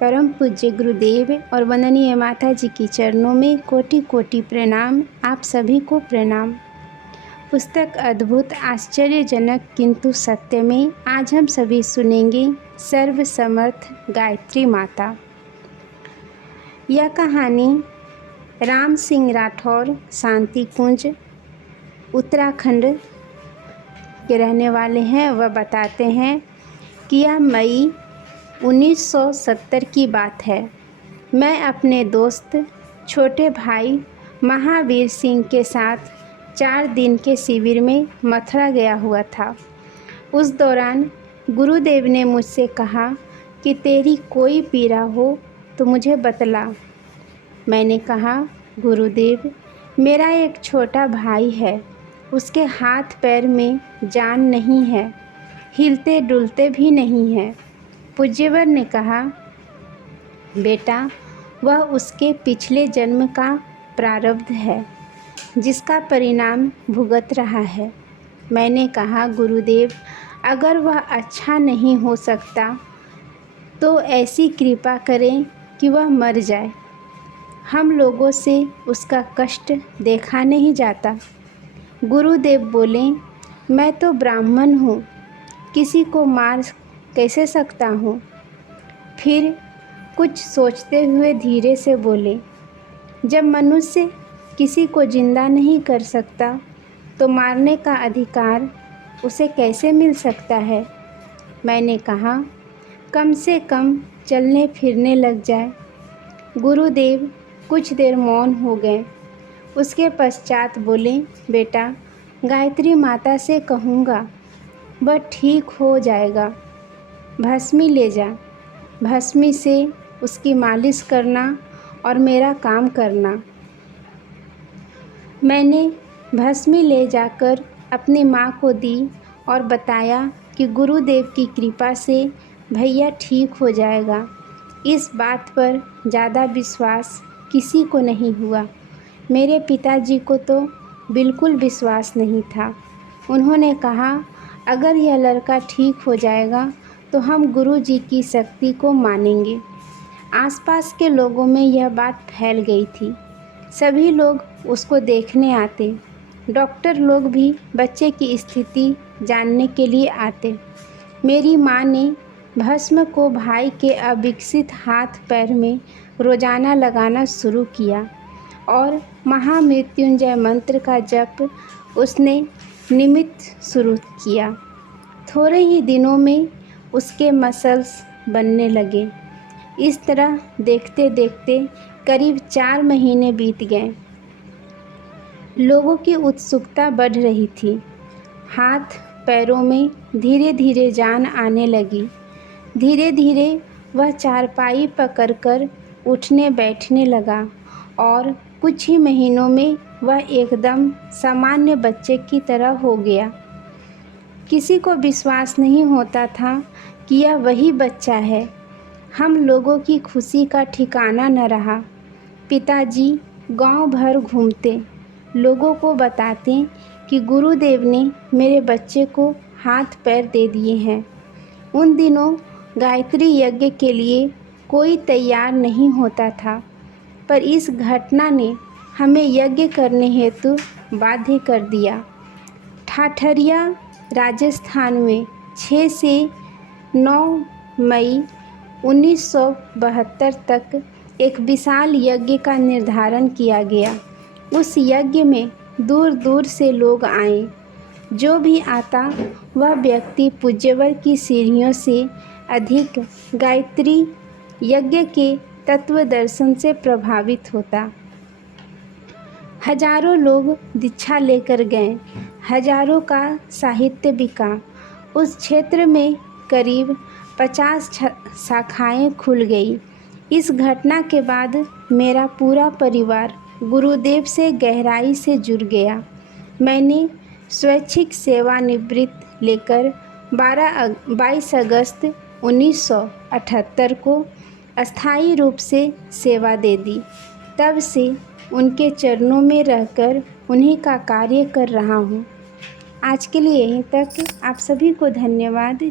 परम पूज्य गुरुदेव और वंदनीय माता जी की चरणों में कोटि कोटि प्रणाम। आप सभी को प्रणाम। पुस्तक अद्भुत आश्चर्यजनक किंतु सत्य में आज हम सभी सुनेंगे सर्वसमर्थ गायत्री माता। यह कहानी राम सिंह राठौर शांति कुंज उत्तराखंड के रहने वाले हैं। वह बताते हैं कि यह मई 1970 की बात है। मैं अपने दोस्त छोटे भाई महावीर सिंह के साथ 4 दिन के शिविर में मथुरा गया हुआ था। उस दौरान गुरुदेव ने मुझसे कहा कि तेरी कोई पीड़ा हो तो मुझे बतला। मैंने कहा, गुरुदेव, मेरा एक छोटा भाई है, उसके हाथ पैर में जान नहीं है, हिलते डुलते भी नहीं है। पूज्यवर ने कहा, बेटा, वह उसके पिछले जन्म का प्रारब्ध है जिसका परिणाम भुगत रहा है। मैंने कहा, गुरुदेव, अगर वह अच्छा नहीं हो सकता तो ऐसी कृपा करें कि वह मर जाए। हम लोगों से उसका कष्ट देखा नहीं जाता। गुरुदेव बोले, मैं तो ब्राह्मण हूँ, किसी को मार कैसे सकता हूँ। फिर कुछ सोचते हुए धीरे से बोले, जब मनुष्य किसी को जिंदा नहीं कर सकता तो मारने का अधिकार उसे कैसे मिल सकता है। मैंने कहा, कम से कम चलने फिरने लग जाए। गुरुदेव कुछ देर मौन हो गए। उसके पश्चात बोले, बेटा, गायत्री माता से कहूँगा, वह ठीक हो जाएगा। भस्मी ले जा, भस्मी से उसकी मालिश करना और मेरा काम करना। मैंने भस्मी ले जाकर अपनी माँ को दी और बताया कि गुरुदेव की कृपा से भैया ठीक हो जाएगा। इस बात पर ज़्यादा विश्वास किसी को नहीं हुआ। मेरे पिताजी को तो बिल्कुल विश्वास नहीं था। उन्होंने कहा, अगर यह लड़का ठीक हो जाएगा तो हम गुरु जी की शक्ति को मानेंगे। आसपास के लोगों में यह बात फैल गई थी। सभी लोग उसको देखने आते। डॉक्टर लोग भी बच्चे की स्थिति जानने के लिए आते। मेरी माँ ने भस्म को भाई के अविकसित हाथ पैर में रोजाना लगाना शुरू किया और महामृत्युंजय मंत्र का जप उसने नियमित शुरू किया। थोड़े ही दिनों में उसके मसल्स बनने लगे। इस तरह देखते देखते करीब 4 महीने बीत गए। लोगों की उत्सुकता बढ़ रही थी। हाथ पैरों में धीरे धीरे जान आने लगी। धीरे धीरे वह चारपाई पकड़कर उठने बैठने लगा और कुछ ही महीनों में वह एकदम सामान्य बच्चे की तरह हो गया। किसी को विश्वास नहीं होता था कि यह वही बच्चा है। हम लोगों की खुशी का ठिकाना न रहा। पिताजी गांव भर घूमते, लोगों को बताते कि गुरुदेव ने मेरे बच्चे को हाथ पैर दे दिए हैं। उन दिनों गायत्री यज्ञ के लिए कोई तैयार नहीं होता था, पर इस घटना ने हमें यज्ञ करने हेतु बाध्य कर दिया। ठाठरिया राजस्थान में 6 से 9 मई 1972 तक एक विशाल यज्ञ का निर्धारण किया गया। उस यज्ञ में दूर दूर से लोग आए। जो भी आता वह व्यक्ति पूज्यवर की सीढ़ियों से अधिक गायत्री यज्ञ के तत्व दर्शन से प्रभावित होता। हजारों लोग दीक्षा लेकर गए। हजारों का साहित्य बिका। उस क्षेत्र में करीब 50 शाखाएं खुल गई। इस घटना के बाद मेरा पूरा परिवार गुरुदेव से गहराई से जुड़ गया। मैंने स्वैच्छिक सेवानिवृत्ति लेकर 22 अगस्त 1978 को अस्थायी रूप से सेवा दे दी। तब से उनके चरणों में रहकर उन्हीं का कार्य कर रहा हूँ। आज के लिए यहीं तक। आप सभी को धन्यवाद।